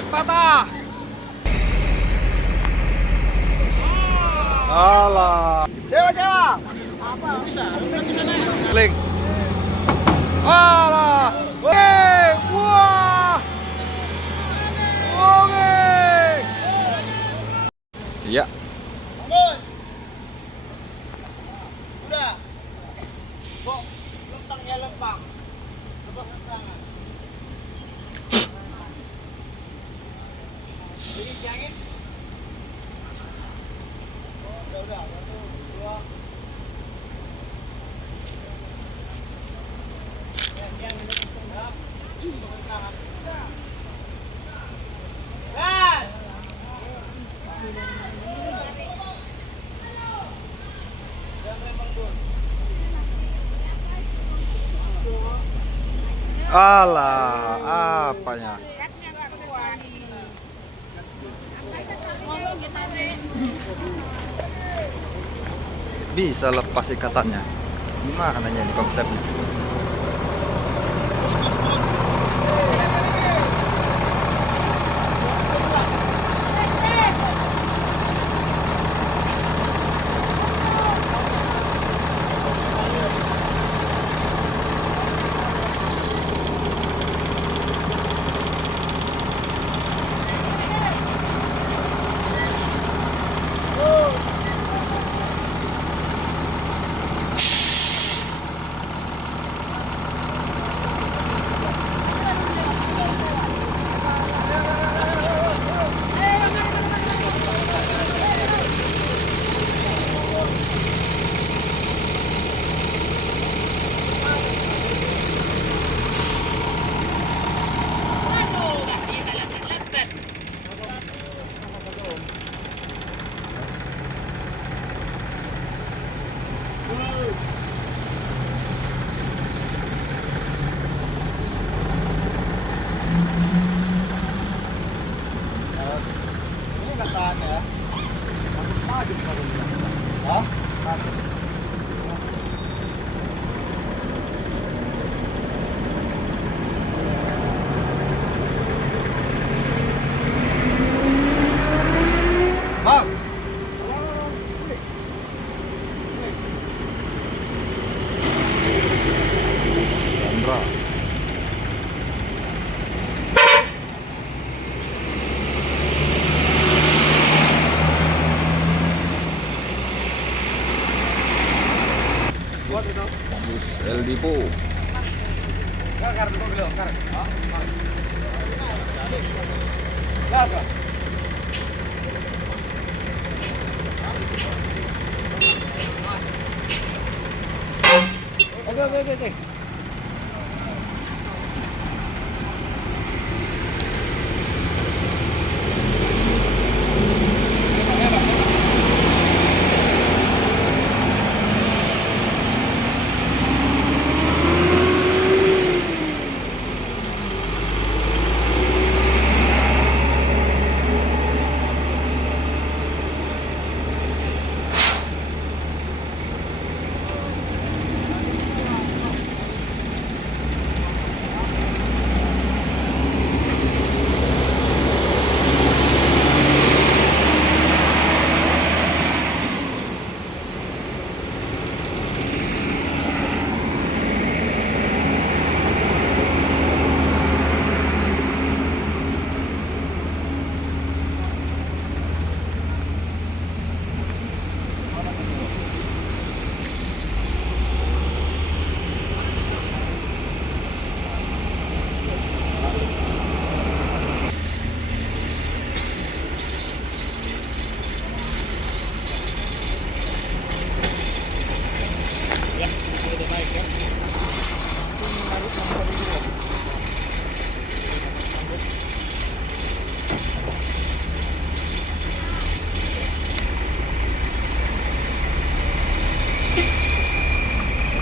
Bagus, patah. Alah. Sewa. Apa bisa? Link. Alah. Weh, wah. Oke. Iya. Bangun. Udah. Kok lempang ya lempang. Coba tangan. Jadi jangan. Oh, udah. 1, 2. Yang ini enggak. Tangan. Gas. Alah, apanya? Bisa lepas ikatannya. Gimana ini konsepnya? Ini enggak tahan ya. Maju baru. Hah? Bang. Sandra. Bagus, El Dipo.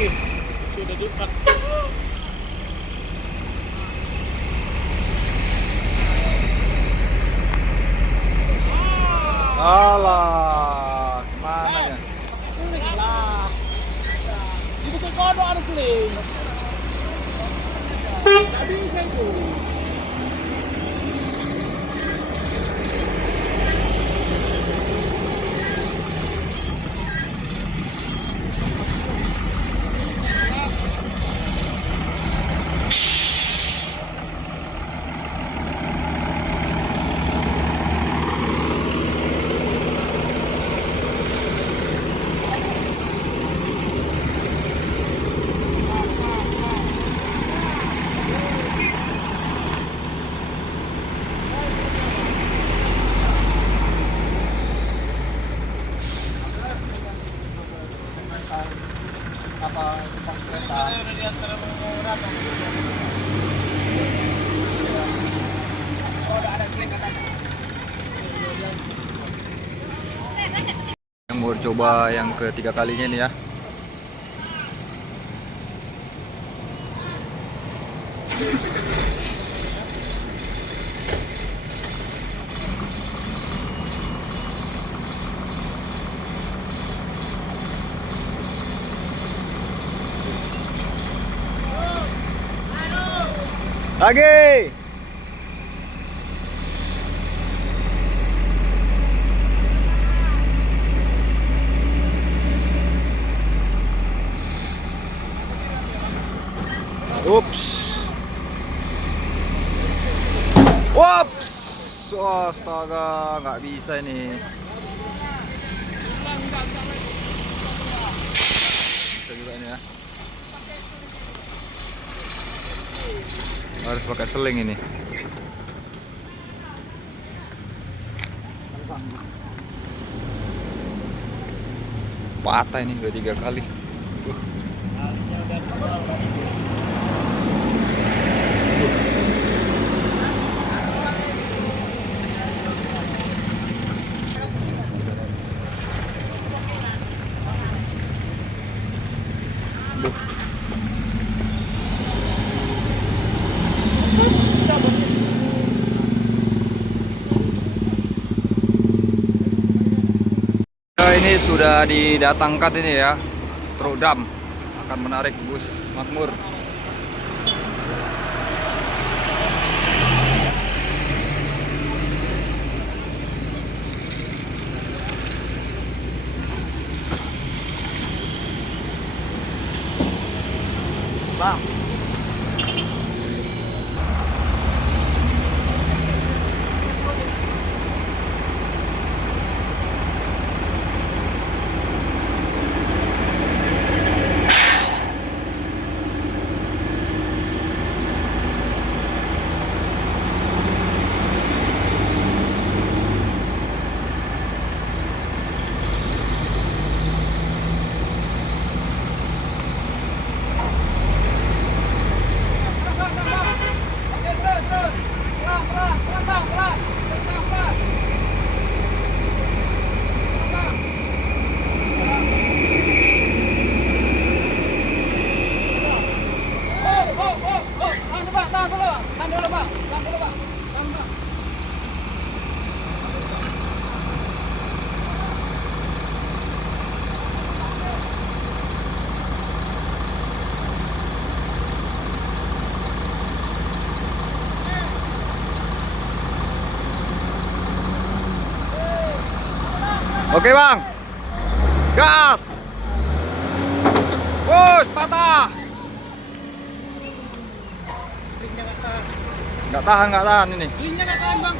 Oke. Sudah diikat. Alah, gimana ya? Lah. Itu ke kono harus link. Tadi saya itu. Yang mau coba yang ketiga kalinya nih ya. Lagi. Ups. Ups. Astaga, nggak bisa ini. Bisa juga ini ya. Harus pakai seling ini. Patah ini udah 3 kali. Ini sudah didatangkan ini ya, truk dam akan menarik bus Makmur. Bang. Oke bang, gas, push, patah. Slingnya nggak tahan. Nggak tahan ini. Slingnya nggak tahan bang.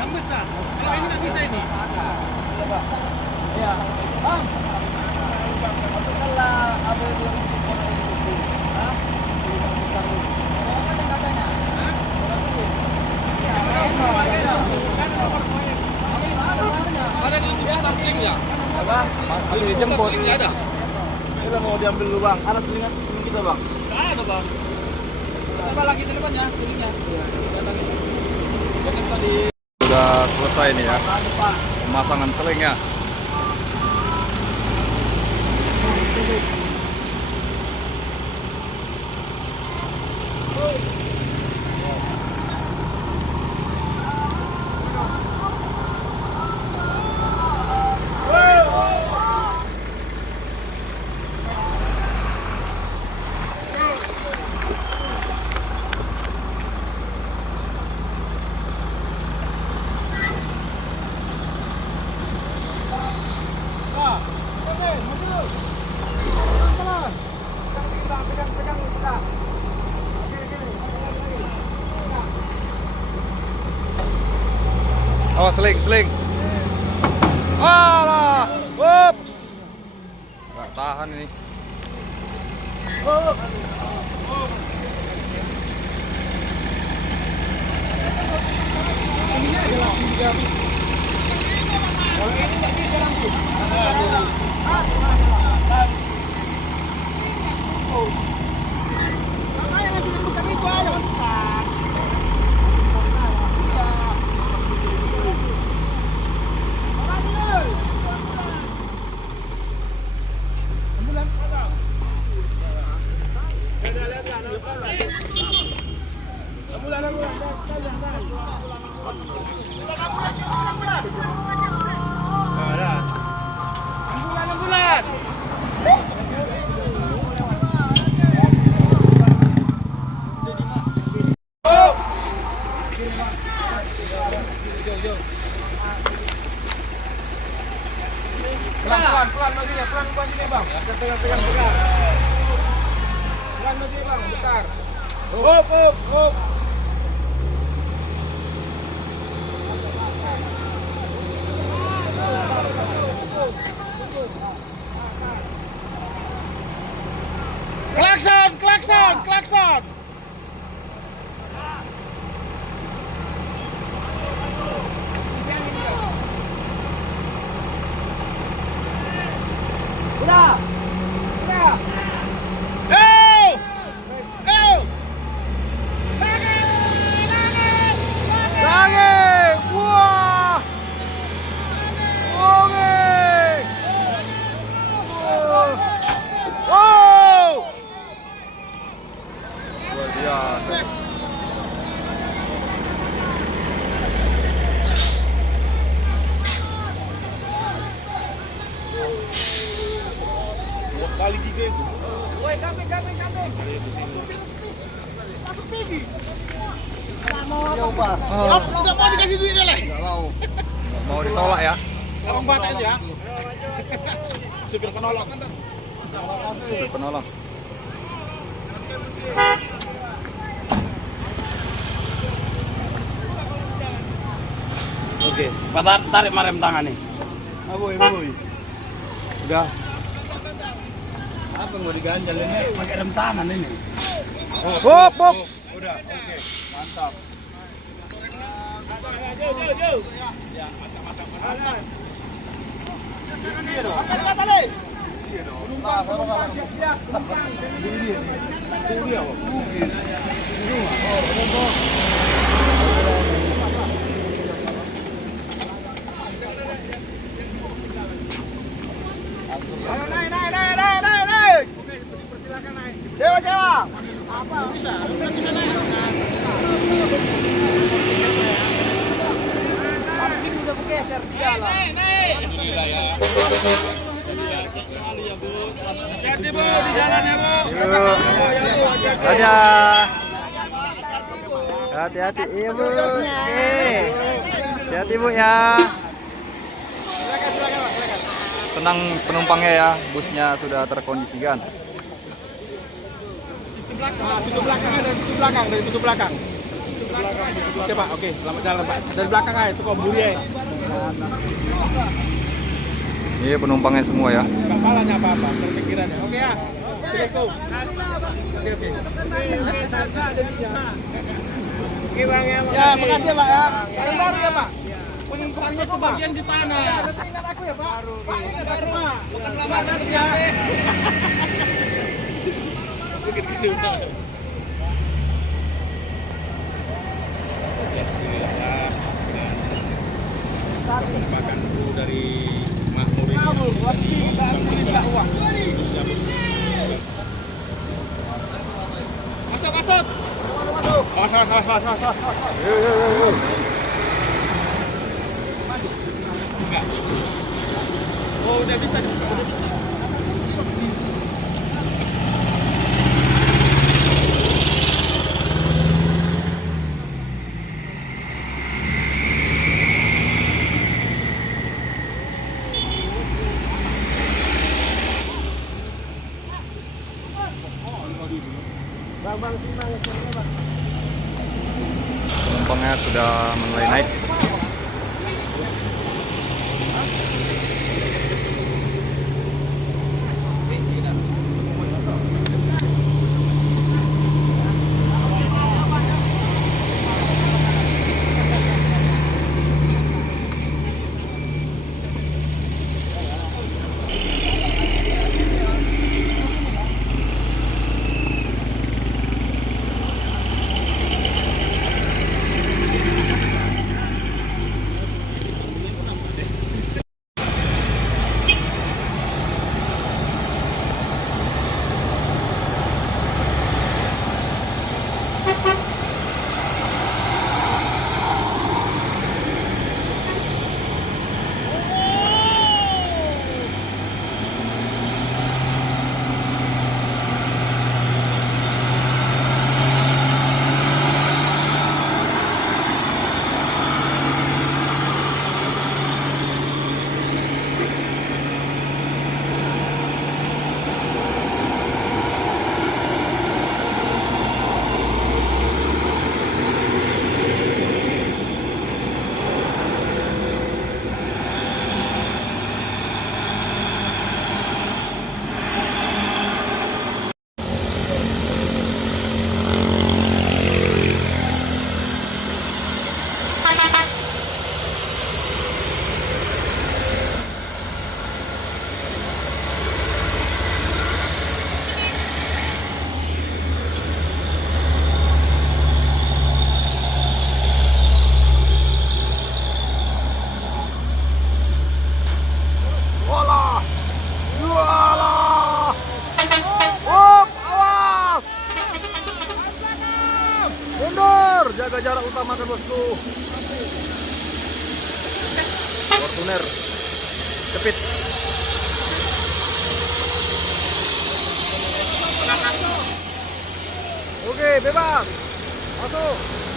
Yang besar. Kalau ini nggak bisa ini. Iya. Bang. Kalau apa itu? Hah? Katanya. Ada di besar selingnya. Apa? Masih dijemput. Selingnya ada. Kita mau diambil dulu bang. Ada seling kita bang. Nggak ada bang. Coba lagi di depannya selingnya. Jangan tadi. Sudah selesai nih ya, pemasangan selingnya. Oh, seling, seling. Alah, ups. Nggak tahan ini. Pelan bajunya, pelan bang. Pegang. Pelan bajunya bang, bentar. Up. Klakson. Udah. Lange! Wah! Lange! Wow! Luar biasa. Kali tiga itu. Woi, kambing. Enggak mau dikasih duitnya lah. Mau ditolak ya? Orang buat aja. Supir penolong. Penolong. Oke, tarik marem tangan nih. Aboy. Udah. Apa mau diganjal ini? Pakai rem tangan ini. Hop. Udah, oke. Mantap. Ayo naik. Persilakan naik. Sewa. Apa? Bisa naik. Kambing udah bergeser di dalam. Naik. Alhamdulillah ya. Hati-hati Bu di jalan ya Bu. Dadah. Hati-hati, iya Bu. Oke. Hati-hati Bu ya. Senang penumpangnya ya, busnya sudah terkondisikan. Dari pintu belakang. Oke Pak, oke. Selamat jalan Pak. Dari belakang aja, itu kok buri ya. Ini penumpangnya semua ya. Kepalanya apa-apa, berpikirannya. Oke ya. Oke. Ya, makasih Pak ya. Baru ya Pak. Penumpangannya sebagian di sana. Ya, nanti ingat aku ya Pak. Pak ingat aku Pak. Bukan lama ya. Mungkin kesulitan. Makan dulu dari Makmur ini. Masuk. Masuk. Oh, udah bisa. Penumpangnya sudah mulai naik. Mundur, jaga jarak utamakan bosku. Fortuner, cepit. Oke, bebas. Masuk.